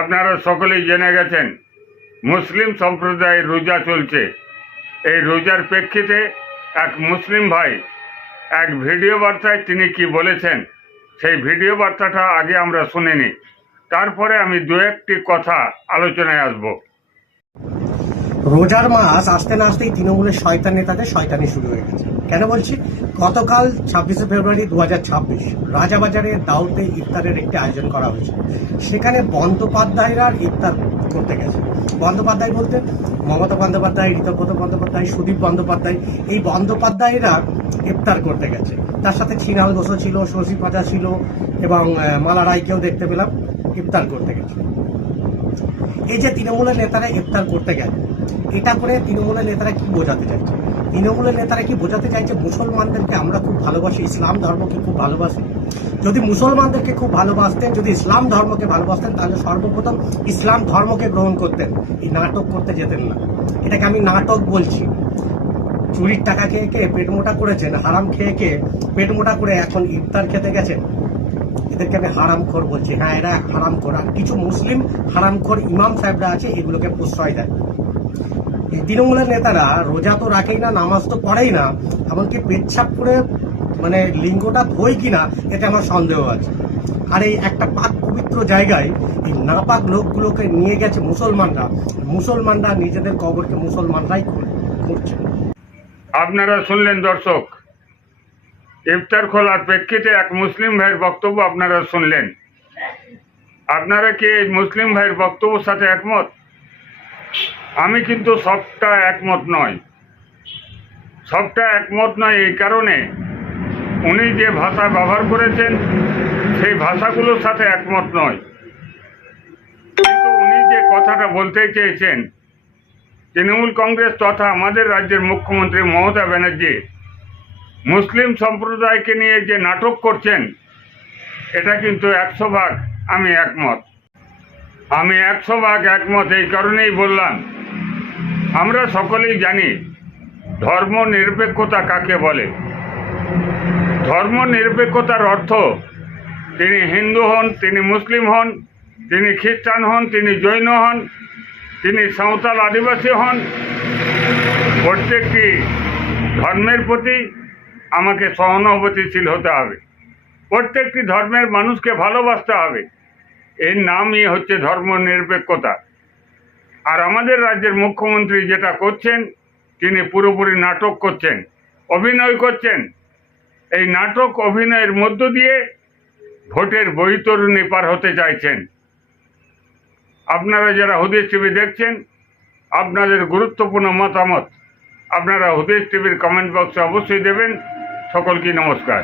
আপনারা সকলেই জেনে গেছেন মুসলিম সম্প্রদায়ের রোজা চলছে। এই রোজার প্রেক্ষিতে এক মুসলিম ভাই এক ভিডিও বার্তায় তিনি কি বলেছেন সেই ভিডিও বার্তাটা আগে আমরা শুনে নিই, তারপরে আমি দু একটি কথা আলোচনায় আসব। রোজার মাস আসতে না আসতেই তৃণমূলের শয়তান নেতাদের শয়তানি শুরু হয়ে গেছে। কেন বলছি? গতকাল 26শে ফেব্রুয়ারি 2026 রাজাবাজারে দাউদে ইফতারের একটি আয়োজন করা হয়েছে। সেখানে বন্দ্যোপাধ্যায়রা ইফতার করতে গেছে। বন্দ্যোপাধ্যায় বলতে মমতা বন্দ্যোপাধ্যায়, ঋতব্রত বন্দ্যোপাধ্যায়, সুদীপ বন্দ্যোপাধ্যায়, এই বন্দ্যোপাধ্যায়রা ইফতার করতে গেছে। তার সাথে ছিনাল ঘোষও ছিল, শশী পাজা ছিল এবং মালা রায়কেও দেখতে পেলাম ইফতার করতে গেছে। এই যে তৃণমূলের নেতারা ইফতার করতে গেছে, এটা করে তৃণমূলের নেতারা কি বোঝাতে চাইছে? তৃণমূলের নেতারা কি বোঝাতে চাইছে মুসলমানদেরকে আমরা খুব ভালোবাসি, ইসলাম ধর্মকে খুব ভালোবাসি। যদি মুসলমানদেরকে খুব ভালোবাসতেন, যদি ইসলাম ধর্মকে ভালোবাসতেন, তাহলে সর্বপ্রথম ইসলাম ধর্মকে গ্রহণ করতেন, এই নাটক করতে যেতেন না। এটাকে আমি নাটক বলছি। চুরির টাকা খেয়ে খেয়ে পেট মোটা করেছেন, হারাম খেয়ে খেয়ে পেট মোটা করে এখন ইফতার খেতে গেছেন। এদেরকে আমি হারামখোর বলছি। হ্যাঁ, এরা হারামখোর। আর কিছু মুসলিম হারামখোর ইমাম সাহেবরা আছে, এগুলোকে প্রশ্রয় দেয়। এই তৃণমূলের নেতারা রোজা তো রাখেই না, নামাজ তো পড়েই না, এমনকি পেচ্ছাপ করে মানে লিঙ্গটা ধোয় কিনা এতে আমার সন্দেহ আছে। আর এই একটা পাক পবিত্র জায়গায় এই নাপাক লোকগুলোকে নিয়ে গেছে মুসলমানরা নিজেদের কবরকে মুসলমানরাই করছে। আপনারা শুনলেন দর্শক, ইফতার খোলার প্রেক্ষিতে এক মুসলিম ভাইয়ের বক্তব্য আপনারা শুনলেন। আপনারা কি এই মুসলিম ভাইয়ের বক্তব্যের সাথে একমত? আমি কিন্তু সবটা একমত নয়। এই কারণে উনি যে ভাষা ব্যবহার করেছেন সেই ভাষাগুলোর সাথে একমত নয়। কিন্তু উনি যে কথাটা বলতে চেয়েছেন, তৃণমূল কংগ্রেস তথা আমাদের রাজ্যের মুখ্যমন্ত্রী মমতা ব্যানার্জি মুসলিম সম্প্রদায়কে নিয়ে যে নাটক করছেন, এটা কিন্তু 100% আমি একমত। আমি 100% একমত। এই কারণেই বললাম, আমরা সকলেই জানি ধর্ম নিরপেক্ষতা কাকে বলে। ধর্ম নিরপেক্ষতার অর্থ তিনি হিন্দু হন, তিনি মুসলিম হন, তিনি খ্রিস্টান হন, তিনি জৈন হন, তিনি সাঁওতাল আদিবাসী হন, প্রত্যেকটি ধর্মের প্রতি আমাকে সহানুভূতিশীল হতে হবে। প্রত্যেকটি ধর্মের মানুষকে ভালোবাসতে হবে। এর নামই হচ্ছে ধর্ম নিরপেক্ষতা। আর আমাদের রাজ্যের মুখ্যমন্ত্রী যেটা করছেন, তিনি পুরোপুরি নাটক করছেন, অভিনয় করছেন। এই নাটক অভিনয়ের মধ্য দিয়ে ভোটের বৈতরণী পার হতে চাইছেন। আপনারা যারা হুদিস টিভি দেখছেন, আপনাদের গুরুত্বপূর্ণ মতামত আপনারা হুদিস টিভির কমেন্ট বক্সে অবশ্যই দেবেন। সকলকে নমস্কার।